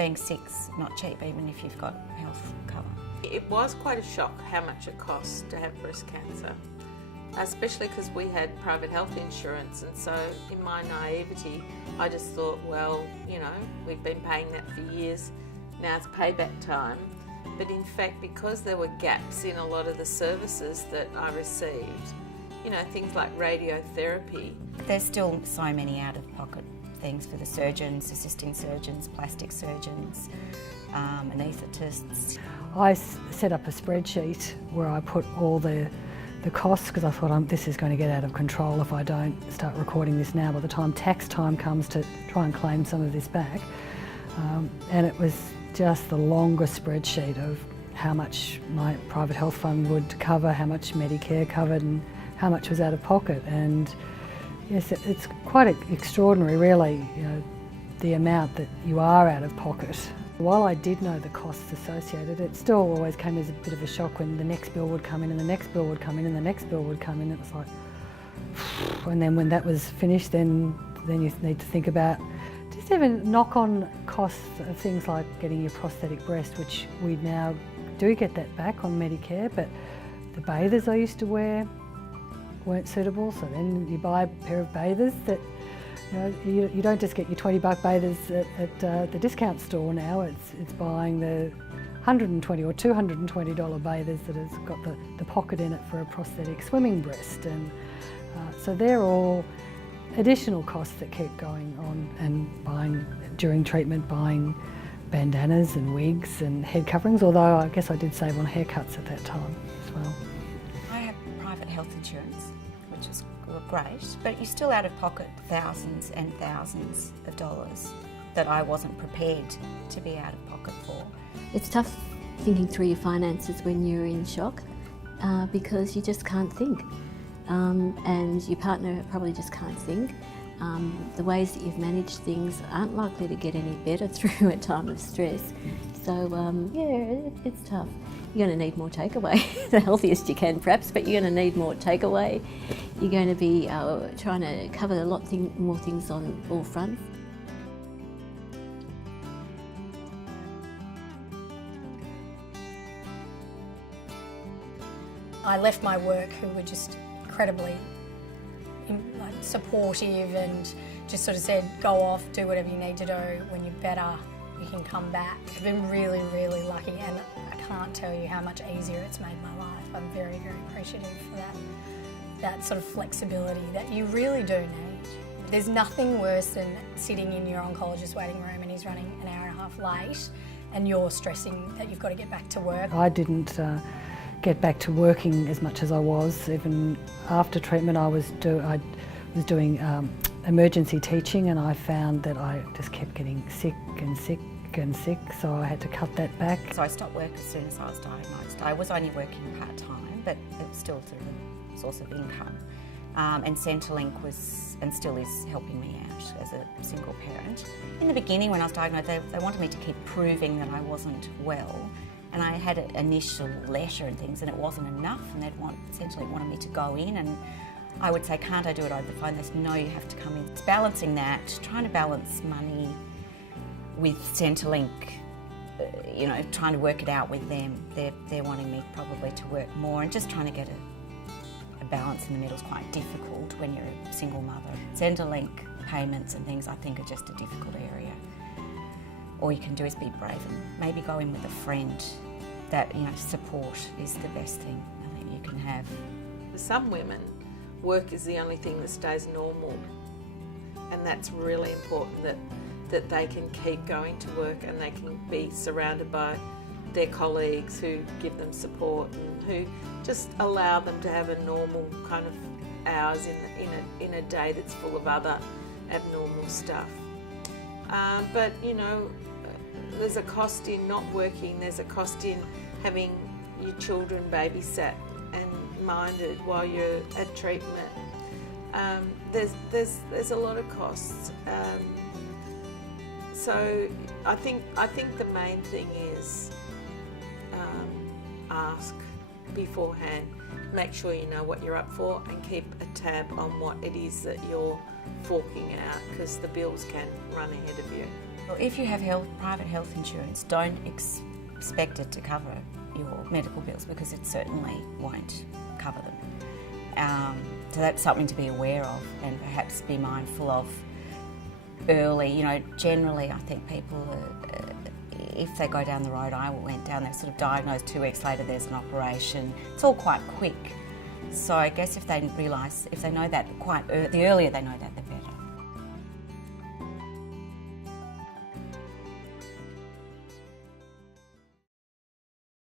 being sick's not cheap, even if you've got health cover. It was quite a shock how much it costs to have breast cancer, especially because we had private health insurance, and so in my naivety I just thought, well, you know, we've been paying that for years, now it's payback time. But in fact, because there were gaps in a lot of the services that I received, you know, things like radiotherapy. There's still so many out-of-pocket things for the surgeons, assisting surgeons, plastic surgeons, anaesthetists. I set up a spreadsheet where I put all the costs, because I thought this is going to get out of control if I don't start recording this now by the time tax time comes to try and claim some of this back. And it was just the longest spreadsheet of how much my private health fund would cover, how much Medicare covered and how much was out of pocket. And yes, it's quite extraordinary really, you know, the amount that you are out of pocket. While I did know the costs associated, it still always came as a bit of a shock when the next bill would come in and the next bill would come in and the next bill would come in. It was like, and then when that was finished, then you need to think about just even knock-on costs of things like getting your prosthetic breast, which we now do get that back on Medicare, but the bathers I used to wear weren't suitable, so then you buy a pair of bathers that, you know, you don't just get your $20 bathers at the discount store now, it's buying the $120 or $220 bathers that has got the pocket in it for a prosthetic swimming breast. And so they're all additional costs that keep going on, and buying, during treatment, buying bandanas and wigs and head coverings, although I guess I did save on haircuts at that time as well. I have private health insurance, which is great, but you're still out of pocket thousands and thousands of dollars that I wasn't prepared to be out of pocket for. It's tough thinking through your finances when you're in shock because you just can't think. And your partner probably just can't think. The ways that you've managed things aren't likely to get any better through a time of stress. So yeah, it's tough. You're going to need more takeaway, the healthiest you can perhaps, but you're going to need more takeaway. You're going to be trying to cover a lot more things on all fronts. I left my work, who were just incredibly supportive and just sort of said, go off, do whatever you need to do. When you're better, you can come back. I've been really, really lucky, and I can't tell you how much easier it's made my life. I'm very, very appreciative for that sort of flexibility that you really do need. There's nothing worse than sitting in your oncologist's waiting room and he's running an hour and a half late and you're stressing that you've got to get back to work. I didn't get back to working as much as I was. Even after treatment, I was doing emergency teaching, and I found that I just kept getting sick and sick and sick, so I had to cut that back. So I stopped work as soon as I was diagnosed. I was only working part-time, but it was still a source of income. And Centrelink was, and still is, helping me out as a single parent. In the beginning when I was diagnosed, they wanted me to keep proving that I wasn't well. And I had an initial letter and things, and it wasn't enough, and Centrelink wanted me to go in, and I would say, can't I do it over the phone? They said, no, you have to come in. It's balancing that, trying to balance money with Centrelink, you know, trying to work it out with them. They're wanting me probably to work more, and just trying to get a balance in the middle is quite difficult when you're a single mother. Centrelink payments and things, I think, are just a difficult area. All you can do is be brave and maybe go in with a friend. That, you know, support is the best thing I think you can have. For some women, work is the only thing that stays normal, and that's really important, that they can keep going to work and they can be surrounded by their colleagues who give them support and who just allow them to have a normal kind of hours in a day that's full of other abnormal stuff. But you know, there's a cost in not working, there's a cost in having your children babysat and minded while you're at treatment. There's a lot of costs. So I think the main thing is ask beforehand, make sure you know what you're up for, and keep a tab on what it is that you're forking out, because the bills can run ahead of you. Well, if you have private health insurance, don't expect it to cover your medical bills because it certainly won't cover them. So that's something to be aware of and perhaps be mindful of early. You know, generally I think people, if they go down the road I went down, they're sort of diagnosed 2 weeks later, there's an operation. It's all quite quick. So I guess if they realise, if they know that the earlier they know that,